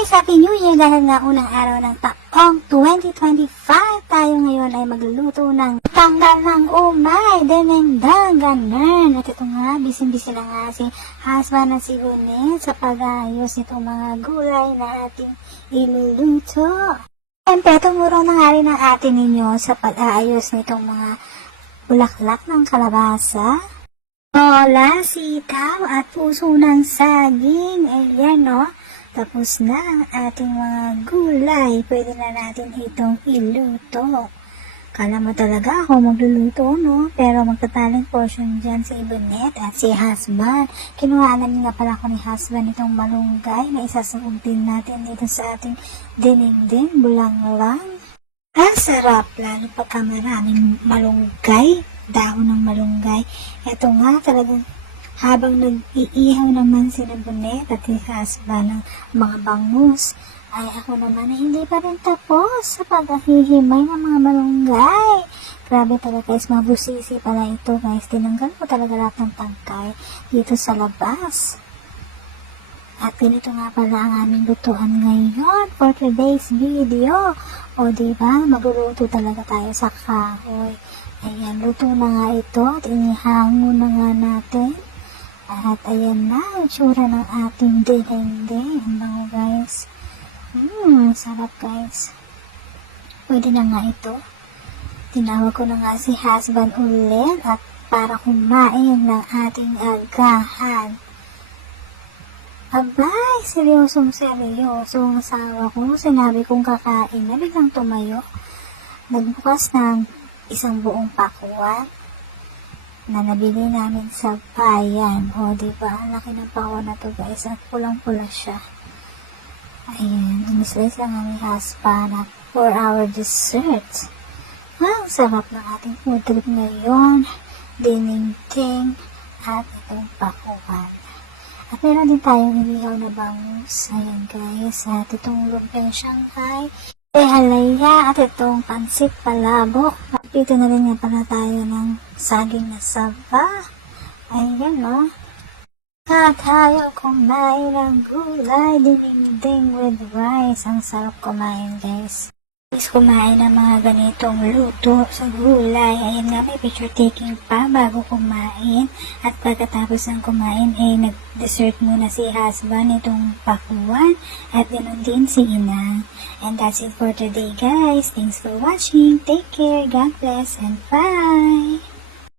guys! Happy New Year! Dahil nga unang araw ng taong 2025, tayo ngayon ay magluluto ng tanggal ng umay, denendang, ganun. At ito nga, bisin-bisin na nga si husband na si Bonet sa pag-ayos nitong mga gulay na ating iluluto. Siyempre, tumuro na nga rin ang atin ninyo sa pag-aayos nitong mga bulaklak ng kalabasa. Ola, sitaw at puso ng saging. Ayan, no? Tapos na ang ating mga gulay. Pwede na natin itong iluto. Kala mo talaga ako magluluto, no? Pero magtataling portion dyan si Ibonet at si husband. Kinuhanan nga pala ko ni husband itong malunggay na isasabog din natin dito sa ating dinindin, bulang lang. Ang sarap, lalo pagka maraming malunggay, dahon ng malunggay. Ito nga talagang habang nag-iihaw naman si Bonet at husband ng mga bangus, ay ako naman ay hindi pa rin tapos sa paghihimay ng mga malunggay. Grabe talaga guys, mabusisi pala ito guys. Tinanggal ko talaga lahat ng tangkay dito sa labas. At ganito nga pala ang aming lutuan ngayon for today's video. O diba, magluluto talaga tayo sa kahoy. Ayan, luto na nga ito at inihango na nga natin. At ayan na, ang tsura ng ating dinding. Bango guys. Hmm, sarap guys. Pwede na nga ito. Tinawag ko na nga si husband ulit at para kumain ng ating agahan. Abay, seryosong seryoso ang asawa ko. Sinabi kong kakain na tumayo. Nagbukas ng isang buong pakuan na nabili namin sa bayan. O, di ba? Ang laki ng pakuan na to guys. At pulang-pula siya. Ayan, umislis lang ang husband at for our dessert. Ang sarap ng ating food trip ngayon. Diningting at itong pakuan. At meron din tayong inihaw na bangus. Ayan guys. At itong lumpia Shanghai. Eh, halaya at itong pansit palabok. Dito na rin nga pala tayo ng saging na saba. Ayan o. At tayo kumain ng gulay. Dininding with rice. Ang sarap kumain guys. Please kumain ng mga ganitong luto sa gulay. Ayan nga, may picture taking pa bago kumain. At pagkatapos ng kumain, eh, nag-dessert muna si husband itong pakuan. At ganoon din si inang. And that's it for today, guys. Thanks for watching. Take care. God bless and bye.